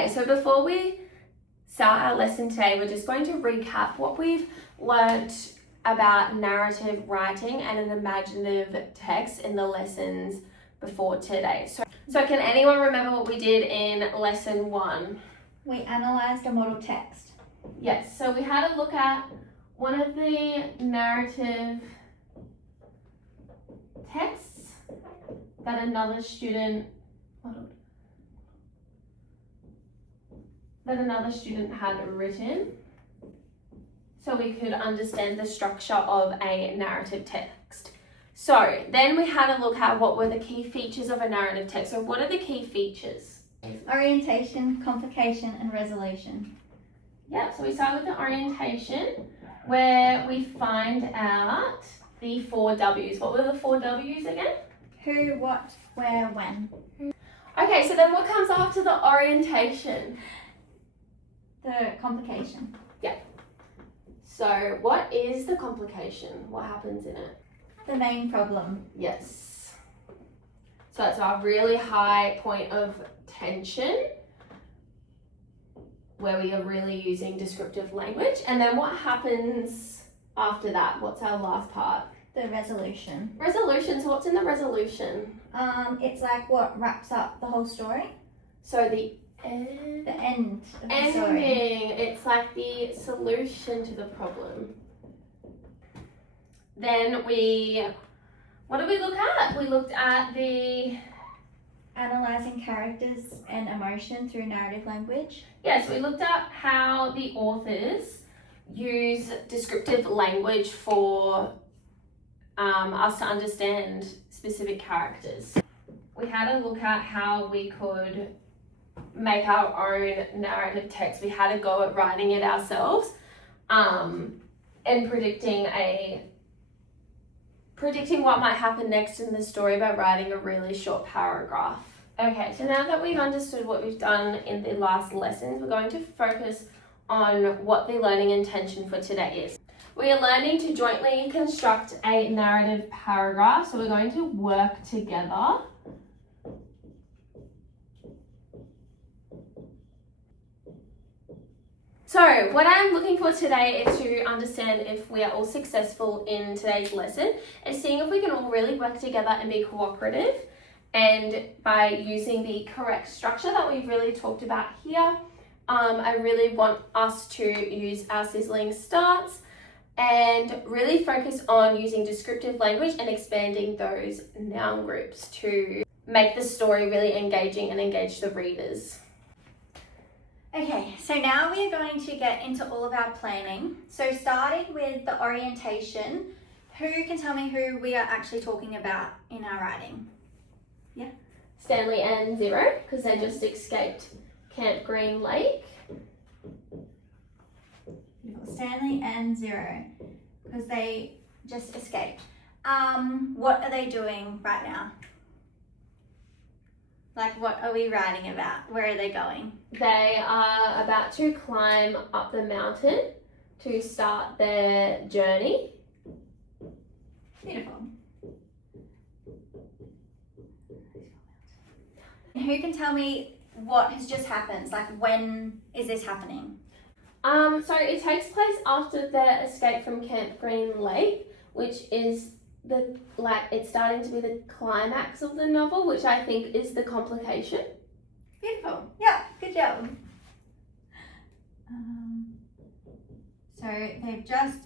Okay, so before we start our lesson today, we're just going to recap what we've learnt about narrative writing and an imaginative text in the lessons before today. So can anyone remember what we did in lesson 1? We analysed a model text. Yes, so we had a look at one of the narrative texts that another student had written, so we could understand the structure of a narrative text. So then we had a look at what were the key features of a narrative text. So what are the key features? Orientation, complication, and resolution. Yeah, so we start with the orientation, where we find out the 4 W's. What were the 4 W's again? Who, what, where, when. Okay, so then what comes after the orientation? The complication. Yeah. So what is the complication? What happens in it? The main problem. Yes. So it's our really high point of tension where we are really using descriptive language. And then what happens after that? What's our last part? The resolution. Resolution. So what's in the resolution? It's like what wraps up the whole story. So the end of the ending. story. It's like the solution to the problem. Then what did we look at? We looked at the Analysing characters and emotion through narrative language. Yes, we looked at how the authors use descriptive language for us to understand specific characters. We had a look at how we could make our own narrative text. We had a go at writing it ourselves and predicting what might happen next in the story by writing a really short paragraph. Okay, so now that we've understood what we've done in the last lessons, we're going to focus on what the learning intention for today is. We are learning to jointly construct a narrative paragraph, so we're going to work together. So what I'm looking for today is to understand if we are all successful in today's lesson and seeing if we can all really work together and be cooperative, and by using the correct structure that we've really talked about here. I really want us to use our sizzling starts and really focus on using descriptive language and expanding those noun groups to make the story really engaging and engage the readers. Okay, so now we are going to get into all of our planning. So starting with the orientation, who can tell me who we are actually talking about in our writing? Yeah. Stanley and Zero, because they just escaped Camp Green Lake. Stanley and Zero, because they just escaped. What are they doing right now? Like, what are we writing about? Where are they going? They are about to climb up the mountain to start their journey. Beautiful. Who can tell me what has just happened? Like, when is this happening? So it takes place after their escape from Camp Green Lake, which is it's starting to be the climax of the novel, which I think is the complication. Beautiful. Yeah, good job. So they've just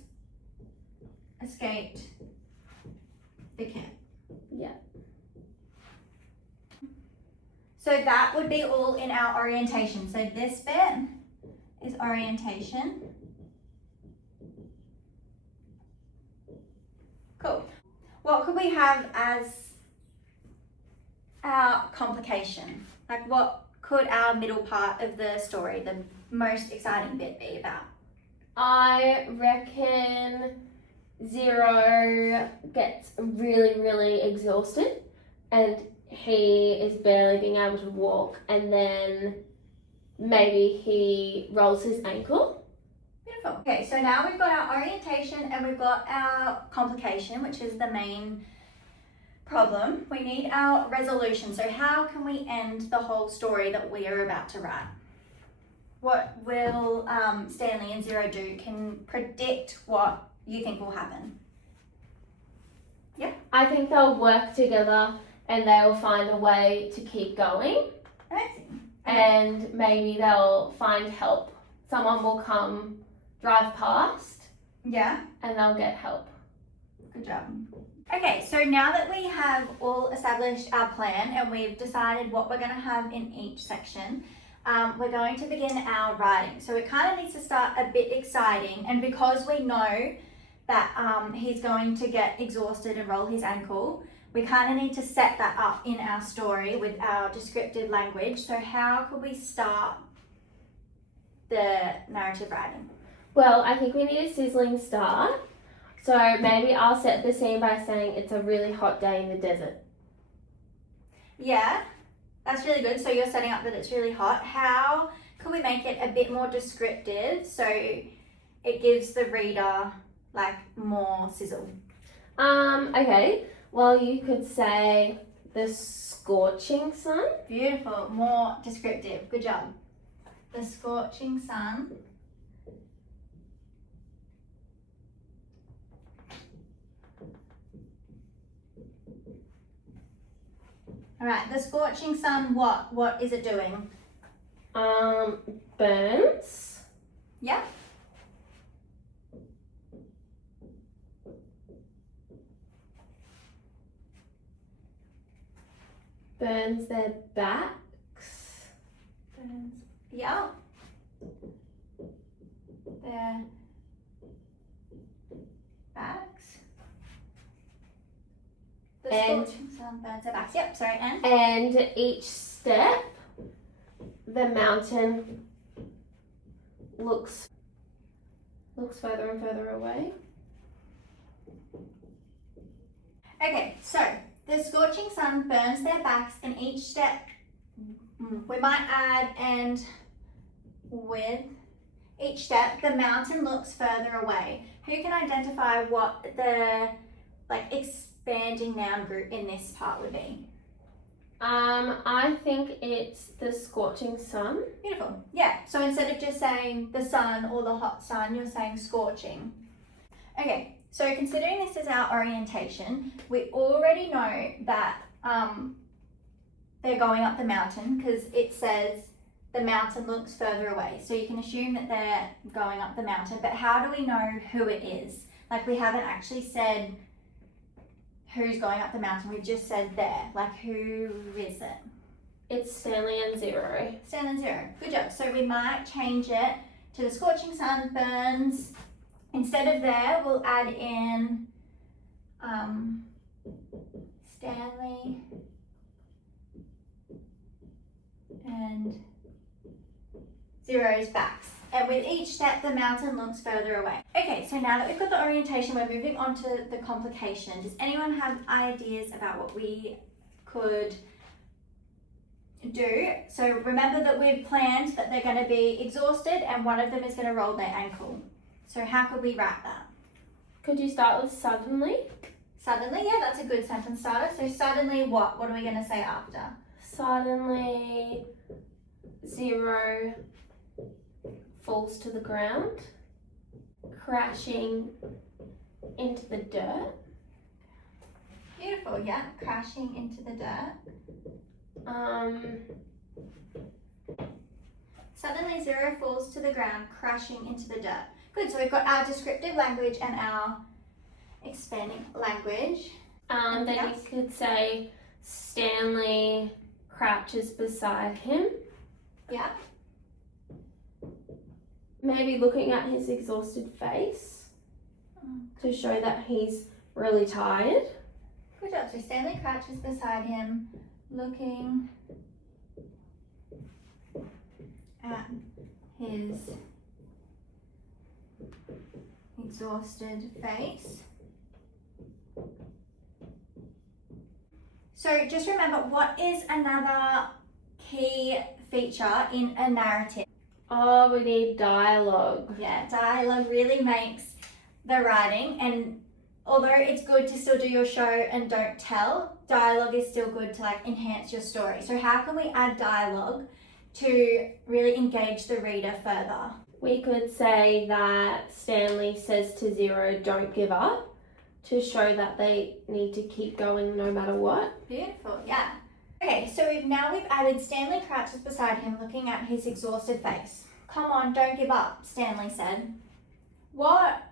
escaped the camp. Yeah. So that would be all in our orientation. So this bit is orientation. Cool. What could we have as our complication? Like, what could our middle part of the story, the most exciting bit, be about? I reckon Zero gets really, really exhausted and he is barely being able to walk, and then maybe he rolls his ankle. Beautiful. Okay, so now we've got our orientation and we've got our complication, which is the main problem. We need our resolution. So how can we end the whole story that we are about to write? what will Stanley and Zero do? Can predict what you think will happen. Yeah. I think they'll work together and they will find a way to keep going. Amazing. And maybe they'll find help. Someone will come drive past. Yeah. And they'll get help. Good job. Okay, so now that we have all established our plan and we've decided what we're going to have in each section, we're going to begin our writing. So it kind of needs to start a bit exciting, and because we know that he's going to get exhausted and roll his ankle, we kind of need to set that up in our story with our descriptive language. So how could we start the narrative writing? Well, I think we need a sizzling start. So maybe I'll set the scene by saying it's a really hot day in the desert. Yeah, that's really good. So you're setting up that it's really hot. How could we make it a bit more descriptive so it gives the reader like more sizzle? Okay. Well, you could say the scorching sun. Beautiful. More descriptive. Good job. The scorching sun. All right, the scorching sun, what is it doing? Burns. Yeah. Burns their backs. Burns. Yeah. Their backs. The scorching sun burns their backs. Yep, sorry, and? And each step, the mountain looks further and further away. Okay, so the scorching sun burns their backs, and each step, we might add, and with each step, the mountain looks further away. Who can identify what the expanding noun group in this part would be? I think it's the scorching sun. Beautiful. Yeah, so instead of just saying the sun or the hot sun, you're saying scorching. Okay, so considering this is our orientation, we already know that they're going up the mountain because it says the mountain looks further away. So you can assume that they're going up the mountain, but how do we know who it is? Like, we haven't actually said who's going up the mountain, we've just said there. Like, who is it? It's Stanley and Zero. Stanley and Zero. Good job. So we might change it to the scorching sun burns. Instead of there, we'll add in Stanley and Zero's backs. And with each step, the mountain looks further away. Okay, so now that we've got the orientation, we're moving on to the complication. Does anyone have ideas about what we could do? So remember that we've planned that they're going to be exhausted and one of them is going to roll their ankle. So how could we write that? Could you start with suddenly? Suddenly, yeah, that's a good sentence starter. So suddenly what? What are we going to say after? Suddenly, Zero falls to the ground, crashing into the dirt. Beautiful, yeah, crashing into the dirt. Suddenly Zero falls to the ground, crashing into the dirt. Good, so we've got our descriptive language and our expanding language. Then you could say Stanley crouches beside him. Yeah. Maybe looking at his exhausted face to show that he's really tired. Good job. So Stanley crouches beside him, looking at his exhausted face. So just remember, what is another key feature in a narrative? Oh, we need dialogue. Yeah, dialogue really makes the writing, and although it's good to still do your show and don't tell, dialogue is still good to enhance your story. So how can we add dialogue to really engage the reader further. We could say that Stanley says to Zero, don't give up, to show that they need to keep going no matter what. Beautiful, yeah. Okay, so we've added Stanley crouches beside him looking at his exhausted face. Come on, don't give up, Stanley said. What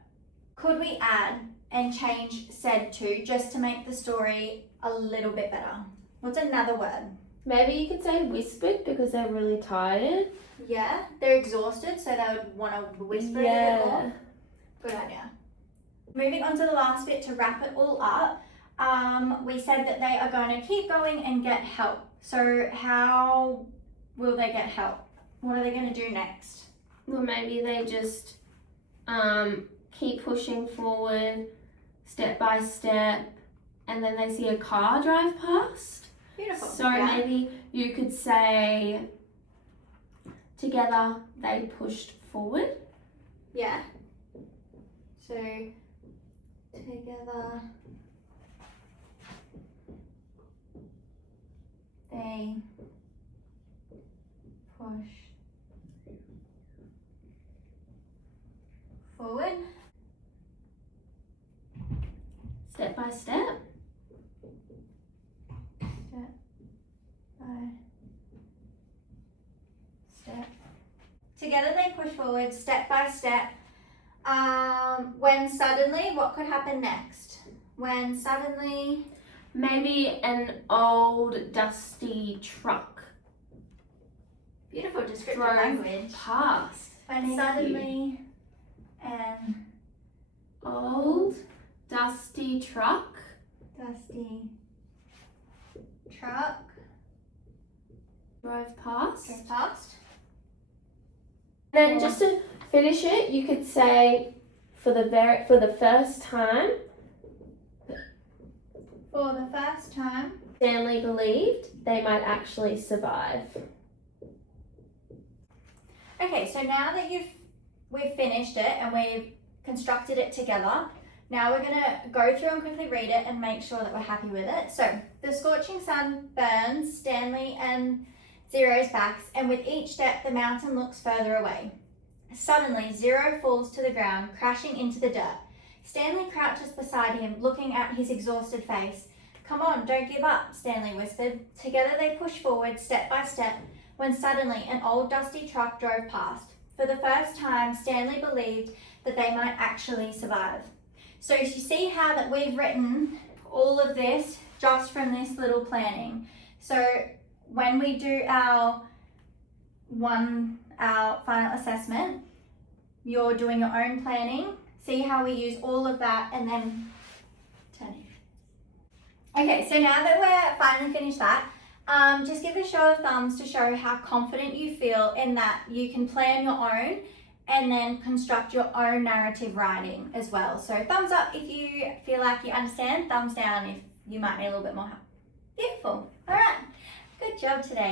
could we add and change said to just to make the story a little bit better? What's another word? Maybe you could say whispered because they're really tired. Yeah, they're exhausted, so they would want to whisper a bit more. Good idea. Moving on to the last bit to wrap it all up, we said that they are going to keep going and get help. So how will they get help? What are they going to do next? Well, maybe they just keep pushing forward step by step, and then they see a car drive past. Beautiful. So maybe you could say together they pushed forward. Yeah. So together they push forward. Step by step. Step by step. Together they push forward step by step. When suddenly, what could happen next? When suddenly... Maybe an old dusty truck. Beautiful descriptive drove language. Past. When suddenly an old dusty truck. Dusty truck Drove past. goes past. Then just to finish it, you could say for the first time, For the first time, Stanley believed they might actually survive. Okay, so now that we've finished it and we've constructed it together, now we're going to go through and quickly read it and make sure that we're happy with it. So, the scorching sun burns Stanley and Zero's backs, and with each step the mountain looks further away. Suddenly, Zero falls to the ground, crashing into the dirt. Stanley crouches beside him, looking at his exhausted face. Come on, don't give up, Stanley whispered. Together they pushed forward step by step, when suddenly an old dusty truck drove past. For the first time, Stanley believed that they might actually survive. So you see how that we've written all of this just from this little planning. So when we do our final assessment, you're doing your own planning. See how we use all of that and then turning. Okay, so now that we're finally finished that, just give a show of thumbs to show how confident you feel in that you can plan your own and then construct your own narrative writing as well. So thumbs up if you feel like you understand, thumbs down if you might need a little bit more help. Beautiful. All right, good job today.